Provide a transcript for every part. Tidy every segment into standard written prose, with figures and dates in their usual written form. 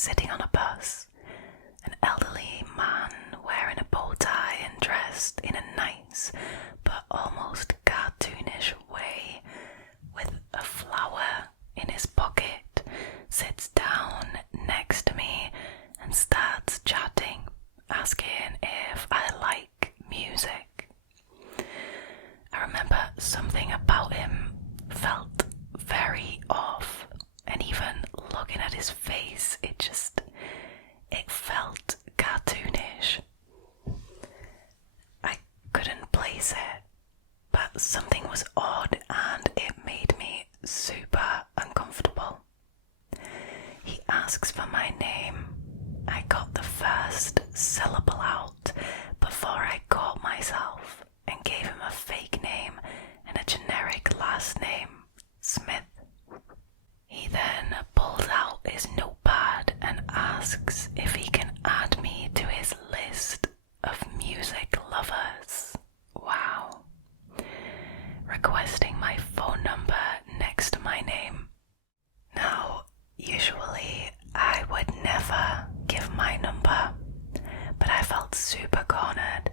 sitting on a bus. An elderly man wearing a bow tie and dressed in a nice but almost cartoonish way with a flower in his pocket sits down next to me and starts chatting, asking if I like music. I remember something about him felt very off, and even looking at his face, it felt cartoonish. I couldn't place it, but something was odd and it made me super uncomfortable. He asks for my name. I got the first syllable out before I caught myself and gave him a fake name and a generic last name, Smith. He then pulls out his notepad and asks if he can add me to his list of music lovers. Wow. Requesting my phone number next to my name. Now, usually I would never give my number, but I felt super cornered,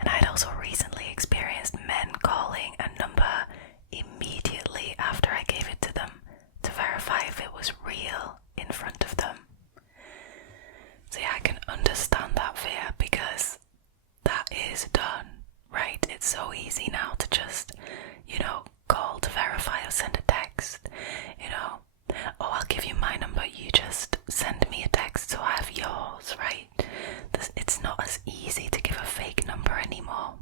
and I'd also recently experienced men calling a number immediately after I gave it to them to verify if it was real in front of them. So yeah, I can understand that fear because that is done, right? It's so easy now to just, call to verify or send a text, oh, I'll give you my number, you just send me a text so I have yours, right? It's not as easy to give a fake number anymore.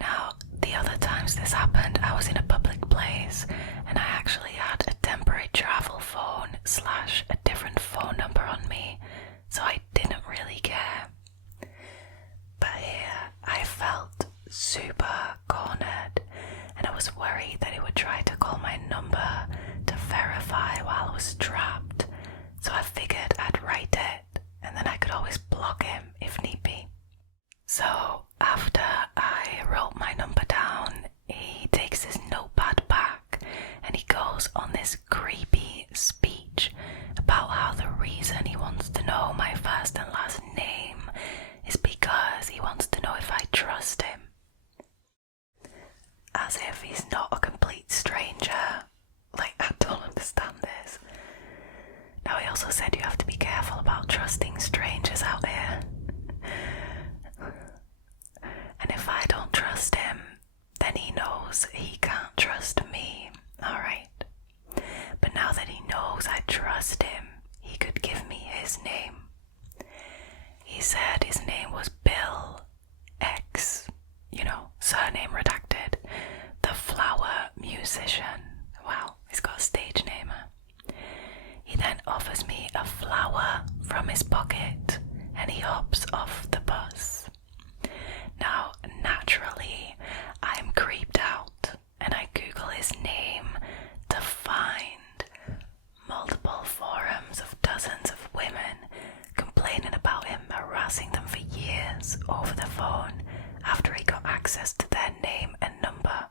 Now, the other times this happened, I was in a public place and I actually had a temporary travel phone / a different phone number on me, so I didn't really care. But here, I felt super cornered, and I was worried that he would try to call my number to verify while I was trapped, so I figured I'd write it, and then I could always block him if need be. So after I wrote my number down, he takes his notepad back and he goes on this creepy speech about how the reason he wants to know my first and last name is because he wants to know if I trust him. As if he's not a complete stranger. I don't understand this. Now, he also said you have to be careful about trusting strangers out here. And if I don't trust him, then he knows he can't trust me, alright? But now that he knows I trust him, he could give me his name. He said his name was Bill X, surname redacted, the flower musician. Wow, he's got a stage name. He then offers me a flower from his pocket and he hops off the bus. Now, naturally, I'm creeped out and I Google his name to find multiple forums of dozens of women complaining about him harassing them for years over the phone after he got access to their name and number.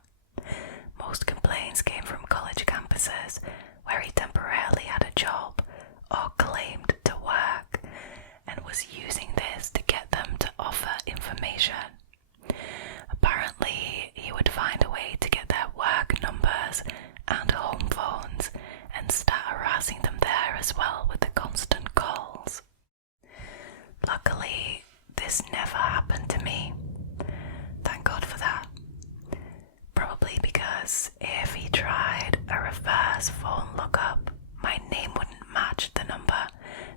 Most complaints came from college campuses where he temporarily had a job or claimed to work and was using this to get them to offer information. Apparently, he would find a way to get their work numbers and home phones and start harassing them there as well with the constant calls. Luckily, this never happened to me. Thank God for that. Probably because if he tried a reverse phone lookup, my name wouldn't match the number,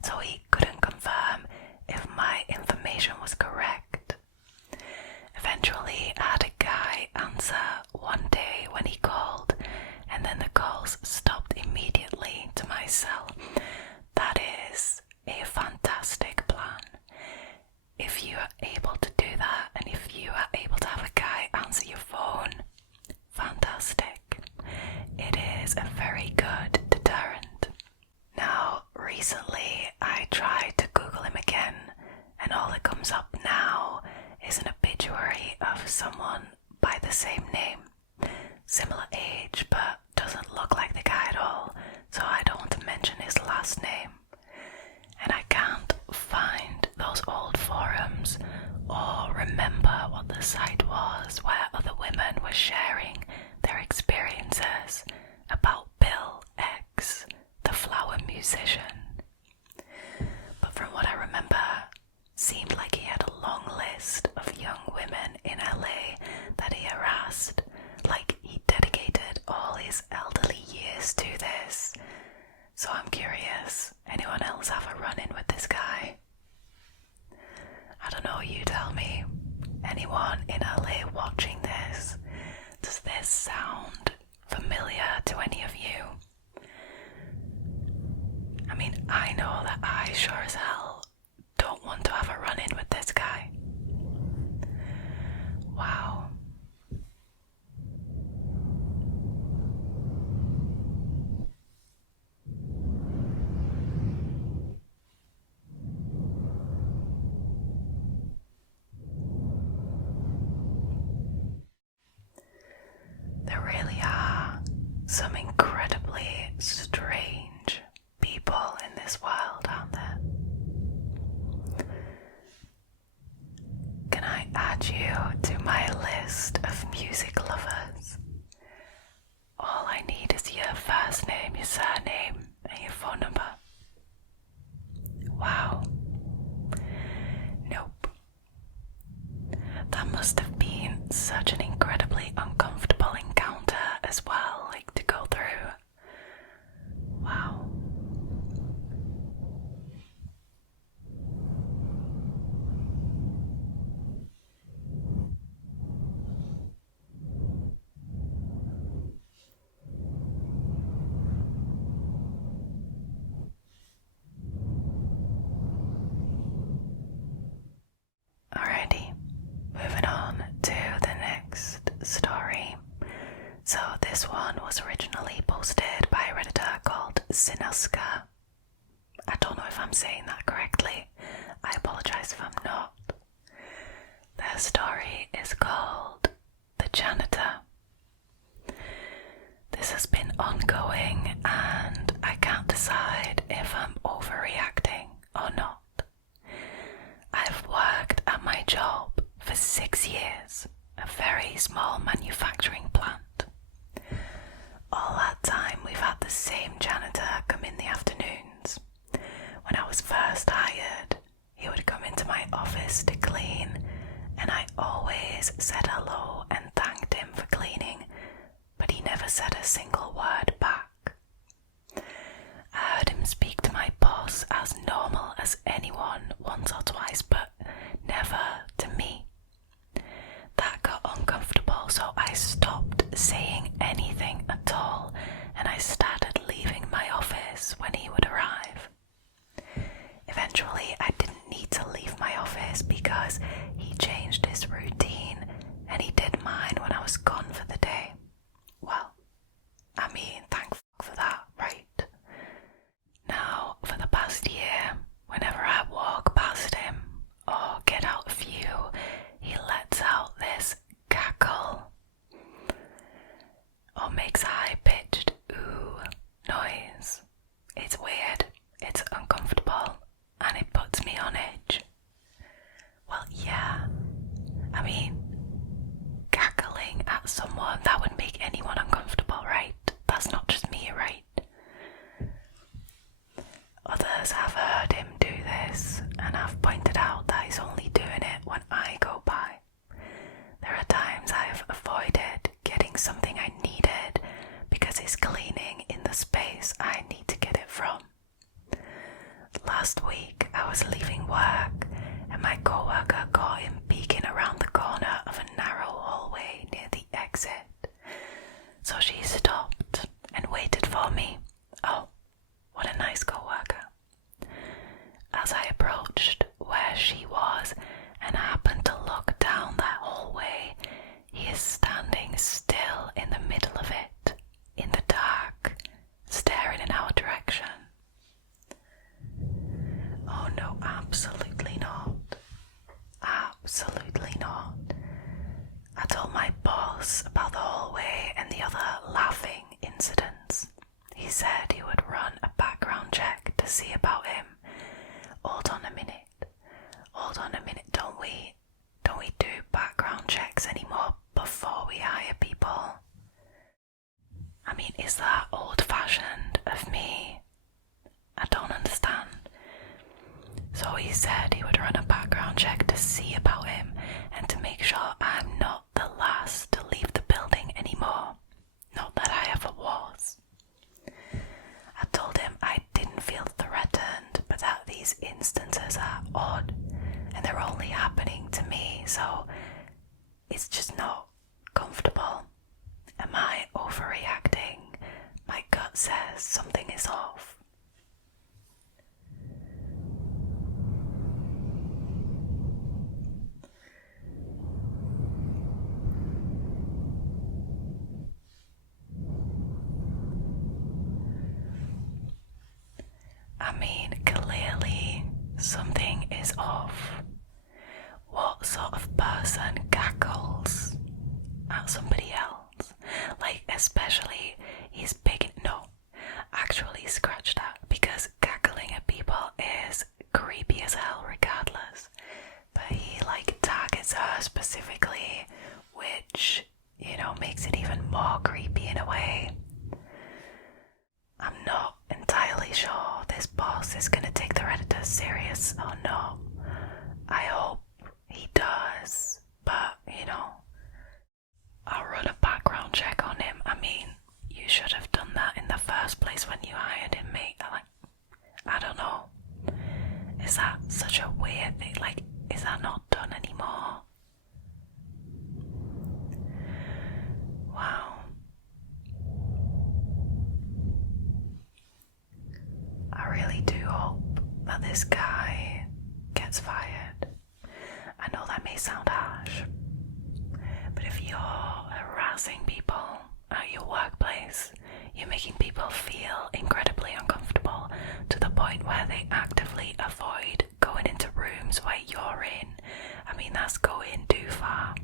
so he couldn't confirm if my information was correct. Eventually, I had a guy answer one day when he called, and then the calls stopped immediately to my cell. That is a fantastic plan. If you are able to do that, and if you are able to have a guy answer your phone, fantastic. It is a very good deterrent. Now, recently I tried to Google him again, and all that comes up now is an obituary of someone by the same name. Similar age, but doesn't look like the guy at all, so I don't want to mention his last name. were sharing their experiences about Bill X, the flower musician. But from what I remember, seemed like he had a long list of young women in LA that he harassed, like he dedicated all his elderly years to this. So I'm curious, anyone else have a run-in with this guy? I don't know, you tell me. Anyone in LA watching this? Does this sound familiar to any of you? I mean, I know that I sure as hell don't want to have a run-in with this guy. Wow. There really are some incredibly strange people in this world, aren't there? Can I add you to my list of music lovers? All I need is your first name, your surname, and your phone number. Wow. Nope. That must have been such an incredibly uncomfortable encounter as well, like to go through. Wow. Alrighty, moving on to the next story. So this one was originally posted by a Redditor called Cinnaska. I don't know if I'm saying that correctly. I apologise if I'm not. Their story is called The Janitor. This has been ongoing and I can't decide if I'm overreacting or not. I've worked at my job for 6 years, a very small manufacturing plant. All that time we've had the same janitor come in the afternoons. When I was first hired, he would come into my office to clean, and I always said hello and thanked him for cleaning, but he never said a single word back. I heard him speak to my boss as normal as anyone once or twice, but never to me. That got uncomfortable, so I stopped saying anything at all, and I started leaving my office when he would arrive. Eventually, I didn't need to leave my office because he changed his routine, and he did mine when I was gone for the day. Well, I mean, thank fuck for that, right? Now, for the past year, whenever I walk past him or get out of view, he lets out this cackle or makes a high-pitched ooh noise. It's weird, it's uncomfortable, and it puts me on edge. Well, yeah, I mean, cackling at someone mean, is that old-fashioned of me? I don't understand. So he said he would run a background check to see about him and to make sure I'm not the last to leave the building anymore. Not that I ever was. I told him I didn't feel threatened, but that these instances are odd and they're only happening to me, so it's just not comfortable. Am I overreacting? My gut says something is off. I mean, clearly something is off. What sort of person cackles at somebody else? Like, especially he's big. No, actually scratch that, because cackling at people is creepy as hell regardless. But he like targets her specifically, which, you know, makes it even more creepy in a way. I'm not entirely sure this boss is gonna take the Redditors serious or not. I hope he does, but, you know, I'll run a background check on him. I mean, you should have done that in the first place when you hired him, mate. I don't know. Is that such a weird thing? Like, is that not done anymore? Wow. I really do hope that this guy gets fired. I know that may sound harsh, but if you're harassing people at your workplace, you're making people feel incredibly uncomfortable to the point where they actively avoid going into rooms where you're in. I mean, that's going too far.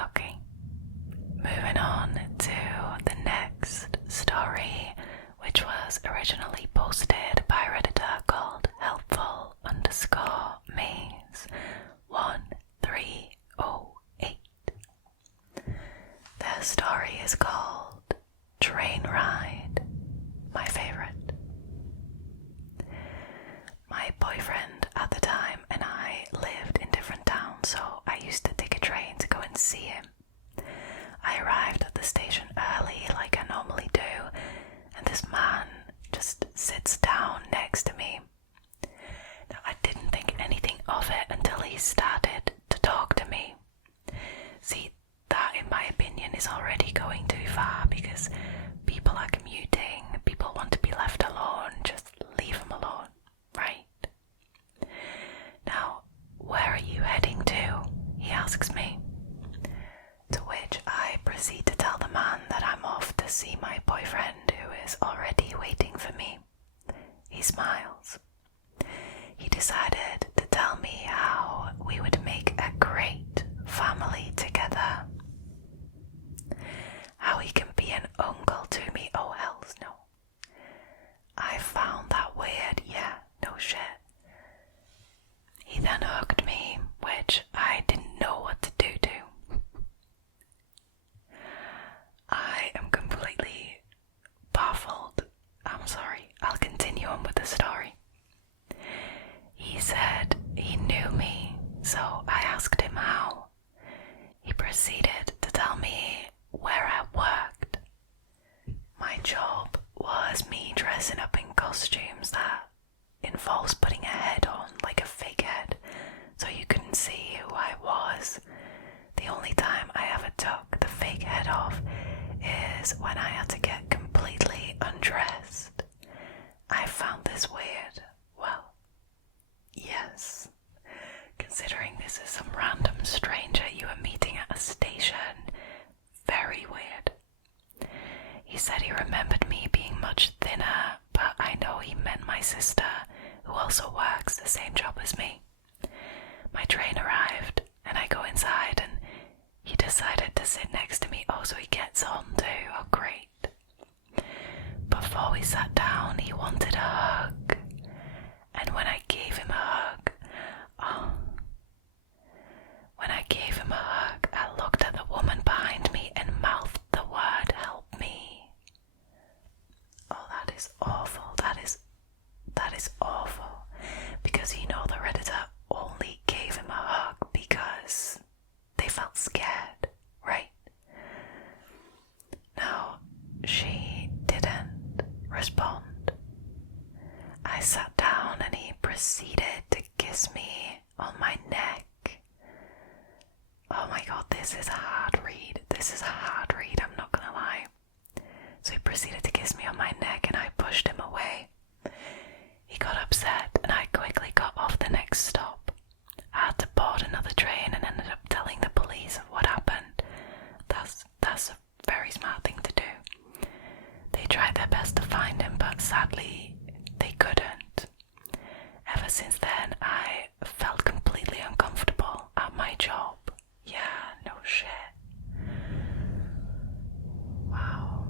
Okay, moving on to the next story, which was originally posted by a Redditor called helpful_maze1308. Their story is called Train Ride, my favorite. My boyfriend at the time and I lived in different towns, so I used to take a train to go and see him. I arrived at the station early like I normally do, and this man just sits down next to me. Now, I didn't think anything of it until he started to talk to me. See, that in my opinion is already going too far, because people are commuting, people want to be left alone, just leave them alone, right? Now, where are you heading to? He asks me. To which I proceed to tell the man that I'm off to see my boyfriend, who is already waiting for me. He smiles. He decided to tell me how we would make a great family together. How he can be an uncle to me. Oh, hells no. I found that weird. Yeah, no shit. He then hugged me, which I didn't know what to do to. I am completely baffled. I'm sorry, I'll continue on with the story. He said he knew me, so I asked him how. He proceeded to tell me where I worked. My job was me dressing up in costumes that involves putting a head on, like a fake head, so you couldn't see who I was. The only time I ever took the fake head off is when I had to get completely undressed. I found this weird. Well, yes. Considering this is some random stranger you were meeting at a station, very weird. He said he remembered me being much thinner, but I know he meant my sister, who also works the same job as me. My train arrived sit next to me. Oh, so he gets on too. Oh, great. Before we sat down, he wanted a hug. And when I gave him a hug, I looked at the woman behind me and mouthed the word, "Help me." Oh, that is awful. That is awful. Because the Redditor only gave him a hug because they felt scared, right? Now, she didn't respond. I sat down and he proceeded to kiss me on my neck. Oh my god, this is a hard read. I'm not gonna lie. So he proceeded to kiss me on my neck and I pushed him away. He got upset and I quickly got off the next stop. I had to board another train and ended up telling the police of what happened. That's a very smart thing to do. They tried their best to find him, but sadly they couldn't. Ever since then, I felt completely uncomfortable at my job. Yeah, no shit. Wow.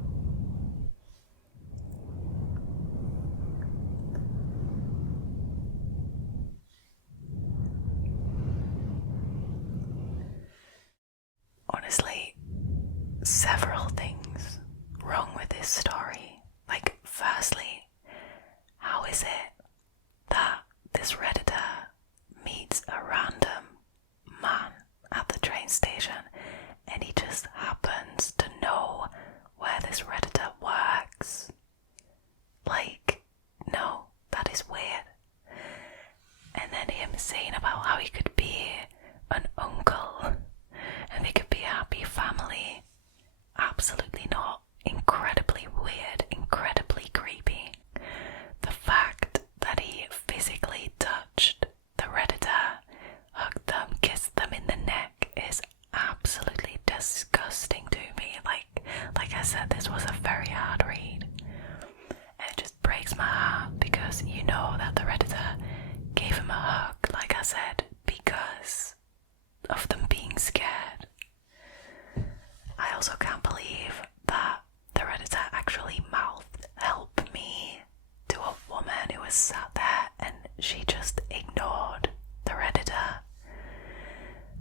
Honestly, several things wrong with this story. Like, firstly, how is it that this Redditor meets a random man at the train station and he just happens to know where this Redditor works? Like, no, that is weird. And then him saying about how he could be an uncle and they could be a happy family. Absolutely not. Incredibly weird, incredibly creepy. The fact that he physically touched the Redditor, hugged them, kissed them in the neck is absolutely disgusting to me. Like I said, this was a very hard read. And it just breaks my heart because you know that the Redditor gave him a hug, like I said, because of them being scared. I also can't believe that the Redditor actually mouthed "help me" to a woman who was sat there and she just ignored the Redditor.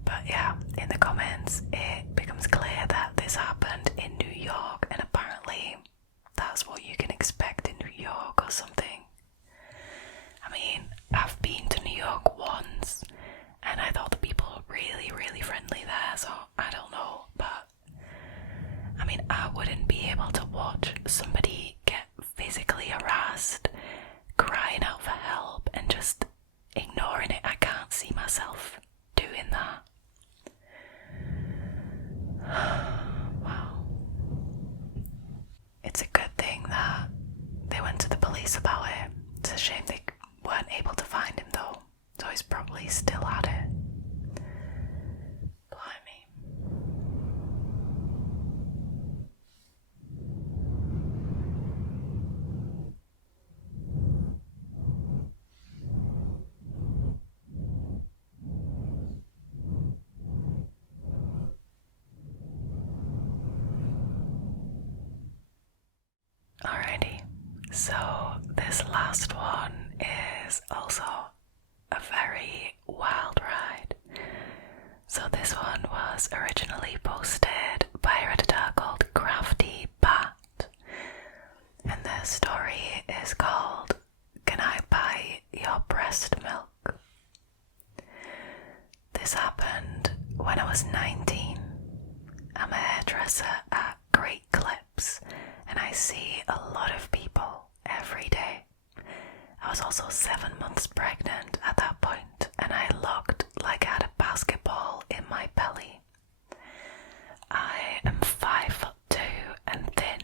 But yeah, in the comments it becomes clear that this happened in New York and apparently that's what you can expect in New York or something. I mean, I've been to New York once and I thought the people were really, really friendly there, so I don't know, but I mean, I wouldn't be able to watch somebody get physically harassed, crying out for help and just ignoring it. I can't see myself doing that. Wow. It's a good thing that they went to the police about it. It's a shame they weren't able to find him though, so he's probably still at it. Blimey. Alrighty, so this last one is also a very wild ride. So this one was originally posted by a Redditor called KraftyBat, and their story is called "Can I Buy Your Breast Milk?" This happened when I was 19. I'm a hairdresser at Great Clips and I see a lot of people every day. I was also 7 months pregnant at that point and I looked like I had a basketball in my belly. I am 5'2" and thin.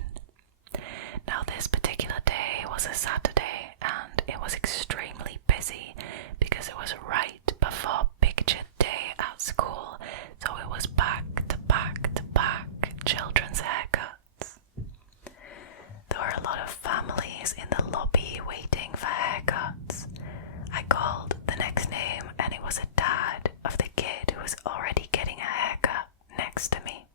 Now this particular day was a Saturday and it was extremely busy because it was right before picture day at school, so it was back to back to back children's haircuts. There were a lot of families in the lobby waiting for haircuts. I called the next name and it was a dad of the kid who was already getting a haircut next to me.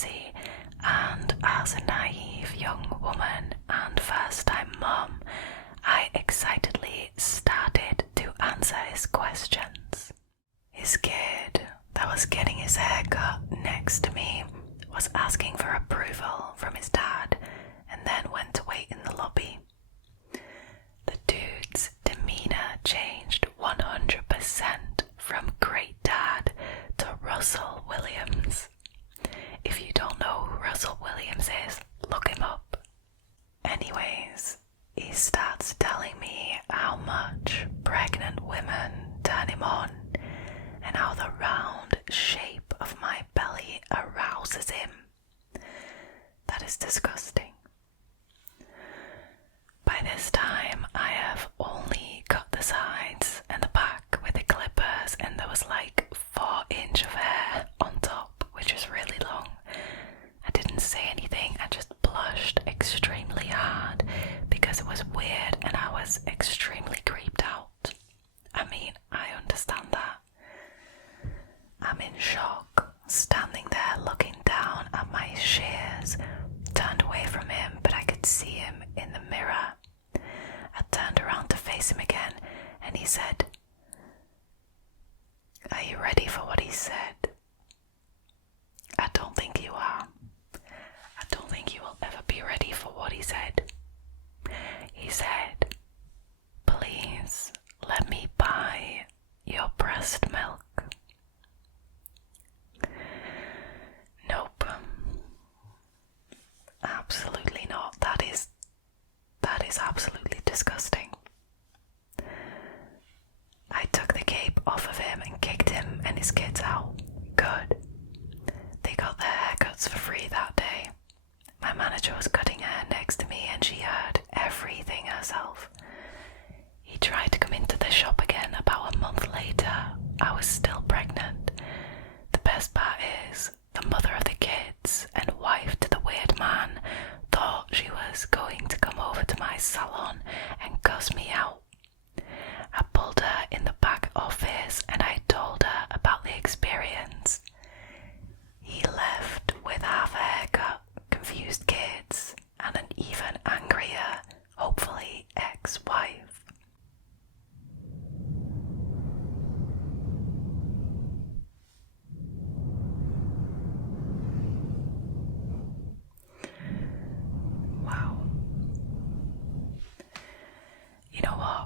pregnancy, and as a naive young woman and first-time mum, I excitedly started to answer his questions. His kid that was getting his hair cut next to me was asking for approval from his dad and then went to wait in the lobby. The dude's demeanour changed 100% from great dad to Russell Williams. If you don't know who Russell Williams is, look him up. Anyways, he starts telling me how much pregnant women turn him on and how the round shape of my belly arouses him. That is disgusting. By this time, I have only cut the sides and the back with the clippers, and there was like 4 inches of hair on top, which is really long. I didn't say anything, I just blushed extremely hard because it was weird and I was extremely creeped out. I mean, I understand that. I'm in shock, standing there looking down at my shears, turned away from him, but I could see him in the mirror. I turned around to face him again, and he said, "Are you ready for what he said?" I don't think you are. I don't think you will ever be ready for what he said. He said, "Please let me buy your breast milk." Nope. Absolutely not. That is absolutely disgusting. I took the cape off of him and kicked him and his kids out. Good. They got their haircuts for free that day. My manager was cutting hair next to me and she heard everything herself. He tried to come into the shop again about a month later. I was still pregnant. The best part is, the mother of the kids and wife to the weird man thought she was going to come over to my salon and cuss me out. I pulled her in the back office and I told her about the experience. He left with half a haircut, confused kids, and an even angrier, hopefully ex-wife. Wow. You know what?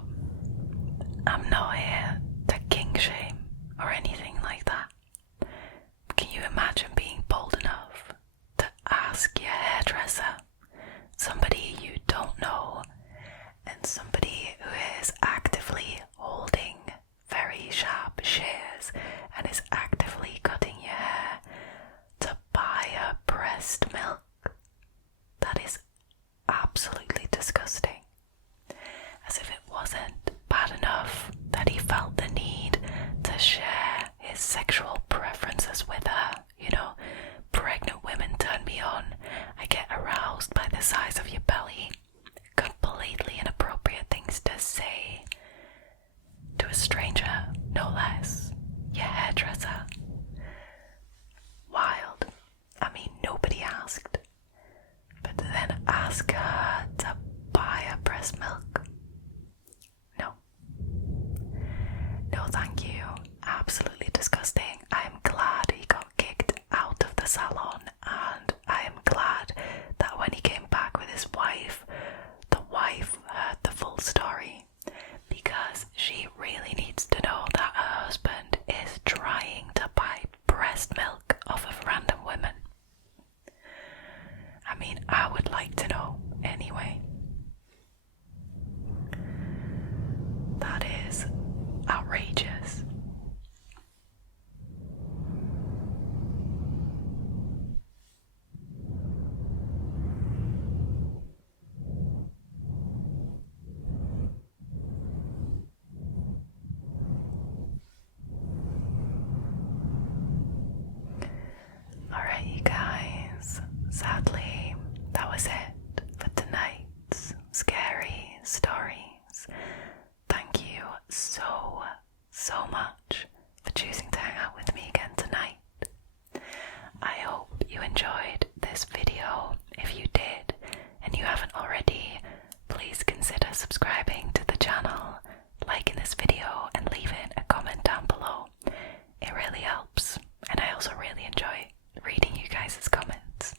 guys' comments.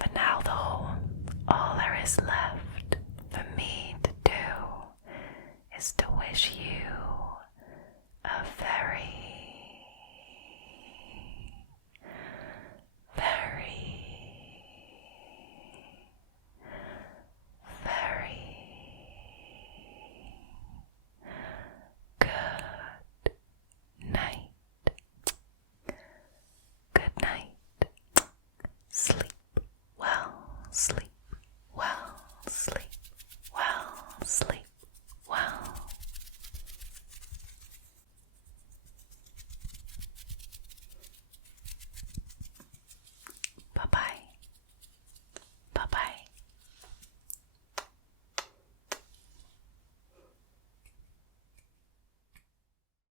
For now though, all there is left